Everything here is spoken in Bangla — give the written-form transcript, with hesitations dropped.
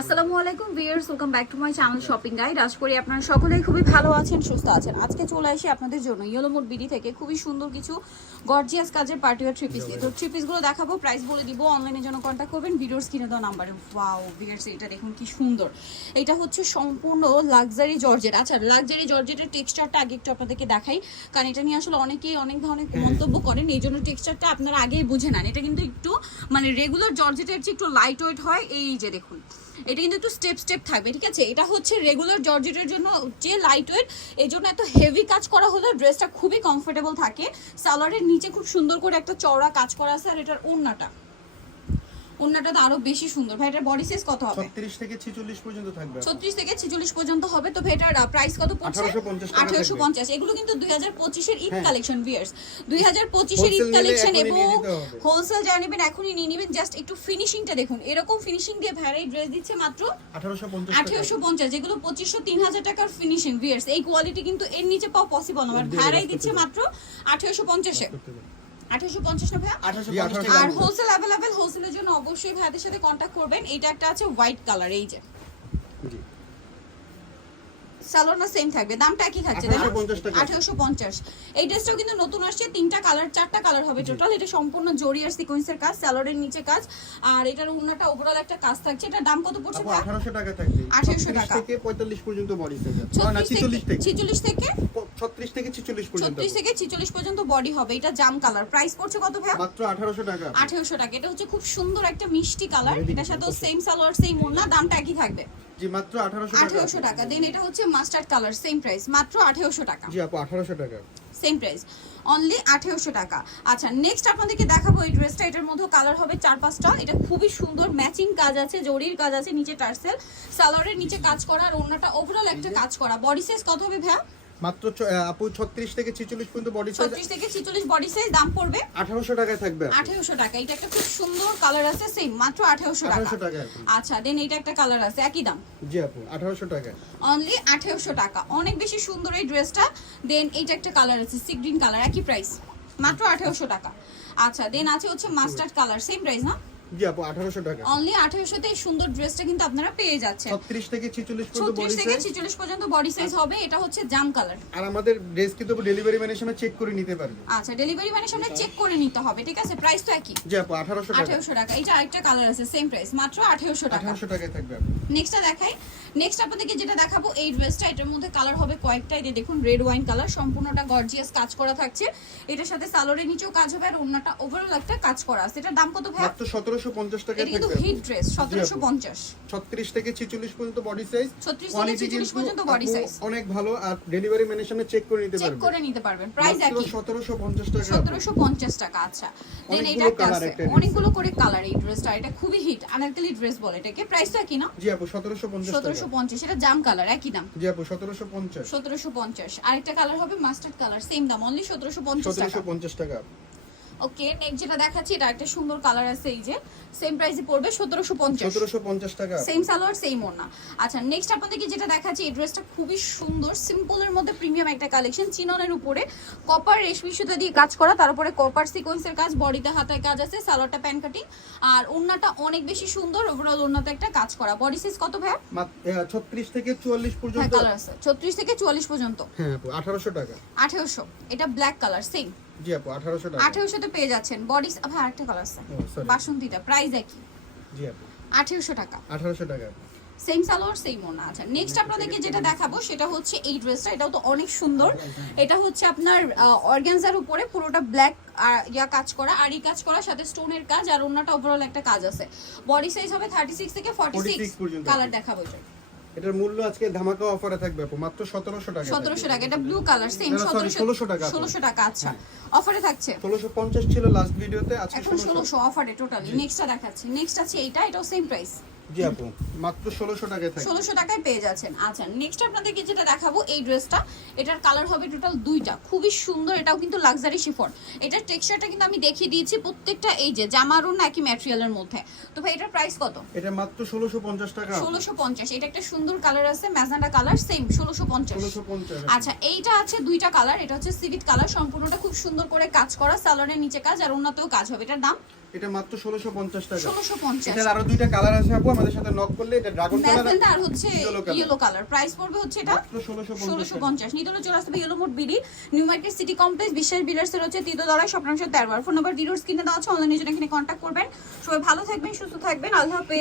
আসসালামু আলাইকুম viewers, welcome back to my channel shopping guide. আশা করি আপনারা সকলেই খুবই ভালো আছেন, সুস্থ আছেন। আজকে চলে আসি আপনাদের জন্য ইয়েলো মোড বিডি থেকে খুবই সুন্দর কিছু গর্জিয়াস কাজের পার্টিওয়ার থ্রি পিস নিয়ে। তো থ্রি পিসগুলো দেখাবো, প্রাইস বলে দিব, অনলাইনের জন্য কন্ট্যাক্ট করবেন ভিডিওর স্ক্রিনে দেওয়া নাম্বারে। ওয়াও ভিউয়ার্স, এটা দেখুন কি সুন্দর। এটা হচ্ছে সম্পূর্ণ লাক্সারি জর্জেট। আচ্ছা, লাক্সারি জর্জেটের টেক্সচারটা আগে একটু আপনাদেরকে দেখাই, কারণ এটা নিয়ে আসলে অনেকেই অনেক ধরনের মন্তব্য করেন, এই জন্য টেক্সচারটা আপনারা আগেই বুঝে নেন। এটা কিন্তু একটু মানে রেগুলার জর্জেটের চেয়ে একটু লাইট ওয়েট হয়। এই যে দেখুন, এটা কিন্তু একটু স্টেপ স্টেপ থাকবে, ঠিক আছে। এটা হচ্ছে রেগুলার জর্জেটের জন্য যে লাইট ওয়েট, এই জন্য এত হেভি কাজ করা হলে ড্রেসটা খুবই কমফোর্টেবল থাকে। সালোয়ারের নিচে খুব সুন্দর করে একটা চওড়া কাজ করা আছে, আর এটার ওড়নাটা তো আরো বেশি সুন্দর। ভাই এটার বডি সাইজ কত হবে? 36 থেকে 46 পর্যন্ত থাকবে। 36 থেকে 46 পর্যন্ত হবে। তো ভাই এটার প্রাইস কত পড়ছে? 1850। এগুলো কিন্তু 2025 এর ঈদ কালেকশন ভিউয়ার্স, 2025 এর ঈদ কালেকশন, এবং হোলসেল যারা নেবেন এখনই নিয়ে নেবেন। জাস্ট একটু ফিনিশিংটা দেখুন, এরকম ফিনিশিং দিয়ে ভাইরাই ড্রেস দিচ্ছে মাত্র 1850, যেগুলো 2500-3000 টাকার ফিনিশিং ভিউয়ার্স। এই কোয়ালিটি কিন্তু এর নিচে পাওয়া পসিবল না, আর ভাইরাই দিচ্ছে মাত্র 1850 এ। 1850 না ভাই? আর হোলসেল अवेलेबल, হোলসেলের জন্য অবশ্যই ভাইদের সাথে কন্টাক্ট করবেন। এটা একটা আছে হোয়াইট কালার, এই যে সালোয়ার না সেম থাকবে, দামটা কি থাকছে? 1850। এই ড্রেসটাও কিন্তু নতুন আসছে, 3টা কালার 4টা কালার হবে টোটাল। এটা সম্পূর্ণ জরি আর সিকোয়েন্সের কাজ, সালোয়ারের নিচে কাজ, আর এটার ওড়নাটা ওভারঅল একটা কাজ থাকছে। এটার দাম কত পড়ছে? 1800 টাকা থাকবে। 1800 টাকা থেকে 45 পর্যন্ত বডি সাইজ। 46 থেকে 36 থেকে 46 পর্যন্ত। 36 থেকে 46 পর্যন্ত বডি হবে। এটা জাম কালার। প্রাইস পড়ছে কত ভাই? মাত্র 1800 টাকা। 1800 টাকা। এটা হচ্ছে খুব সুন্দর একটা মিষ্টি কালার, এটার সাথেও সেম সালোয়ার সেম ওড়না, দামটা একই থাকবে। জি মাত্র 1800 টাকা। 1800 টাকা। দেন এটা হচ্ছে মাস্টার্ড কালার, সেম প্রাইস, মাত্র 1800 টাকা। জি আপু 1800 টাকা। সেম প্রাইস, অনলি 1800 টাকা। আচ্ছা, নেক্সট আপনাদেরকে দেখাবো এই ড্রেসটা। এটার মধ্যে কালার হবে 4-5টা। এটা খুবই সুন্দর, ম্যাচিং কাজ আছে, জরির কাজ আছে, নিচে টার্সেল, সালোয়ারের নিচে কাজ করা, আর ওড়নাটা ওভারঅল একটা কাজ করা। বডি সাইজ কত হবে ভাই? মাত্র আপু 36 থেকে 46 পর্যন্ত বডি সাইজ। 36 থেকে 46 বডি সাইজ, দাম পড়বে 1800 টাকায় থাকবে। 1800 টাকা। এটা একটা খুব সুন্দর কালার আছে, সেম মাত্র 1800 টাকা। 1800 টাকা। আচ্ছা, দেন এটা একটা কালার আছে, একই দাম। জি আপু 1800 টাকা। অনলি 1800 টাকা। অনেক বেশি সুন্দর এই ড্রেসটা। দেন এইটা একটা কালার আছে, সি গ্রিন কালার, একই প্রাইস, মাত্র 1800 টাকা। আচ্ছা, দেন আছে হচ্ছে মাস্টার্ড কালার, সেম প্রাইস না? জি আপু 1800 টাকা। অনলি 1800 তে এই সুন্দর ড্রেসটা কিন্তু আপনারা পেয়ে যাচ্ছেন। 36 থেকে 46 পর্যন্ত বডি 36 থেকে সাইজ। 46 পর্যন্ত বডি সাইজ হবে। এটা হচ্ছে জাম কালার। আর আমাদের ড্রেস কিন্তু ডেলিভারি ম্যানের সামনে চেক করে নিতে পারবে। আচ্ছা, ডেলিভারি মানে সামনে চেক করে নিতে হবে, ঠিক আছে। প্রাইস তো একই। জি আপু 1800 টাকা। 1800 টাকা। এটা আরেকটা কালার আছে, সেম প্রাইস, মাত্র 1800 টাকা। 1800 টাকায় থাকবে আপু। নেক্সটটা দেখাই। নেক্সট আপনাদেরকে যেটা দেখাবো এই ড্রেসটা, এটার মধ্যে কালার হবে কয়েকটা। এই যে দেখুন, রেড ওয়াইন কালার, সম্পূর্ণটা গর্জিয়াস কাজ করা থাকছে। এটার সাথে সালোয়ারের নিচেও কাজ হবে, আর ওড়নাটা ওভারঅল একটা কাজ করা আছে। এটার দাম কত ভাই? মাত্র 1750 টাকায় এটা কিন্তু থাকবে। Hit dress, 1750। 36 থেকে 46 পর্যন্ত বডি সাইজ। 36 থেকে 46 পর্যন্ত বডি সাইজ, অনেক ভালো। আর ডেলিভারি ম্যানের সামনে চেক করে নিতে চেক পারবেন। করে নিতে পারবেন। প্রাইস একই, 1750 টাকা। 1750 টাকা। আচ্ছা, দেন এটা একটা আছে, অনেকগুলো করে কালার এই ড্রেসটা। এটা খুবই হিট, আনারকলি ড্রেস বলে এটাকে। প্রাইস তো একই না? জি আপু 1750 টাকা। 1750। এটা জাম কালার, একই দাম। জি আপু 1750। 1750। আরেকটা কালার হবে মাস্টার্ড কালার, সেম দাম, অনলি 1750 টাকা। 1750 টাকা। ওকে, নেক্সট যেটা দেখাচ্ছি, এটা একটা সুন্দর কালার আছে, এই যে সেম প্রাইসে পড়বে 1750। 1750 টাকা। সেম সালোয়ার সেম ওড়না। আচ্ছা, নেক্সট আপনাদেরকে যেটা দেখাচ্ছি, এই ড্রেসটা খুবই সুন্দর, সিম্পলের মধ্যে প্রিমিয়াম একটা কালেকশন। চিননের উপরে কপার রেশমি সুতা দিয়ে কাজ করা, তার উপরে কপার সিকোয়েন্সের কাজ, বডিতে হাতায় কাজ আছে, সালোয়ারটা প্যান কাটিং, আর ওড়নাটা অনেক বেশি সুন্দর। ওভারঅল ওড়নাতে একটা কাজ করা। বডি সাইজ কত ভাই? 36 থেকে 44 পর্যন্ত কালার আছে, 36 থেকে 44 পর্যন্ত। হ্যাঁ আপু 1800 টাকা। 1800। এটা ব্ল্যাক কালার, সেম। জি আপু 1800 টাকা। 1800 তে পেয়ে যাচ্ছেন। বডি ভাই আরেকটা কালার আছে, বাসন্তীটা, প্রাইস একই। জি আপু 1800 টাকা। 1800 টাকা। সেম সালোয়ার সেম ওড়না। আচ্ছা, নেক্সট আপনাদেরকে যেটা দেখাবো সেটা হচ্ছে এই ড্রেসটা। এটাও তো অনেক সুন্দর। এটা হচ্ছে আপনার অর্গানজার উপরে পুরোটা ব্ল্যাক ইয়া কাজ করা, আরি কাজ করা, সাথে স্টোনের কাজ, আর ওড়নাটা ওভারঅল একটা কাজ আছে। বডি সাইজ হবে 36 থেকে 46 পর্যন্ত। কালার দেখাবো এটা। এটার মূল্য আজকে ধামাকা অফারে থাকবে আপু, মাত্র 1700 টাকা। 1700 টাকা। এটা ব্লু কালার, সেম 1600 টাকা। 1600 টাকা। আচ্ছা, অফারে থাকছে। 1650 ছিল লাস্ট ভিডিওতে, আজকে এখন 1600 অফারে টোটালি। নেক্সটটা দেখাচ্ছি। নেক্সট আছে এইটা, এটাও সেম প্রাইস। জি আপু মাত্র 1600 টাকায় থাকবে। 1600 টাকায় পেয়ে যাচ্ছেন। আচ্ছা, নেক্সট আপনাদেরকে যেটা দেখাবো এই ড্রেসটা, এটার কালার হবে টোটাল দুইটা, খুবই সুন্দর। এটাও কিন্তু লাক্সারি শিফন। এটার টেক্সচারটা কিন্তু আমি দেখিয়ে দিয়েছি প্রত্যেকটা, এই যে জামারও না একই ম্যাটেরিয়ালের মধ্যে। তো ভাই এটার প্রাইস কত? এটা মাত্র 1650 টাকা। 1650। এটা একটা সুন্দর কালার আছে, ম্যাজেন্ডা কালার, সেম 1650। 1650। আচ্ছা, এইটা আছে দুইটা কালার। এটা হচ্ছে সিভিট কালার, সম্পূর্ণটা খুব সুন্দর করে কাজ করা, সালোয়ারের নিচে কাজ, আর ওড়নাতেও কাজ হবে। এটার দাম এটা মাত্র 1650 টাকা। 1650 এটার আরো দুইটা কালার আছে আপু, আমাদের সাথে নক করলে এটা ড্রাগন কালার ম্যাজেন্টা আর হচ্ছে ইয়েলো কালার। প্রাইস পড়বে হচ্ছে এটা মাত্র 1650 1650। নিতে হলে চলে আসতে হবে yellow mode BD, new market city complex, বিশ্বাস বিল্ডার্সের হচ্ছে তৃতীয়তলায়, স্বপ্নাংশ 13। ফোন নাম্বার ভিডিওর স্ক্রিনে দেওয়া আছে, অনলাইনে জন্য এখানে কন্ট্যাক্ট করবেন। সবাই ভালো থাকবেন, সুস্থ থাকবেন, আল্লাহ হাফেজ।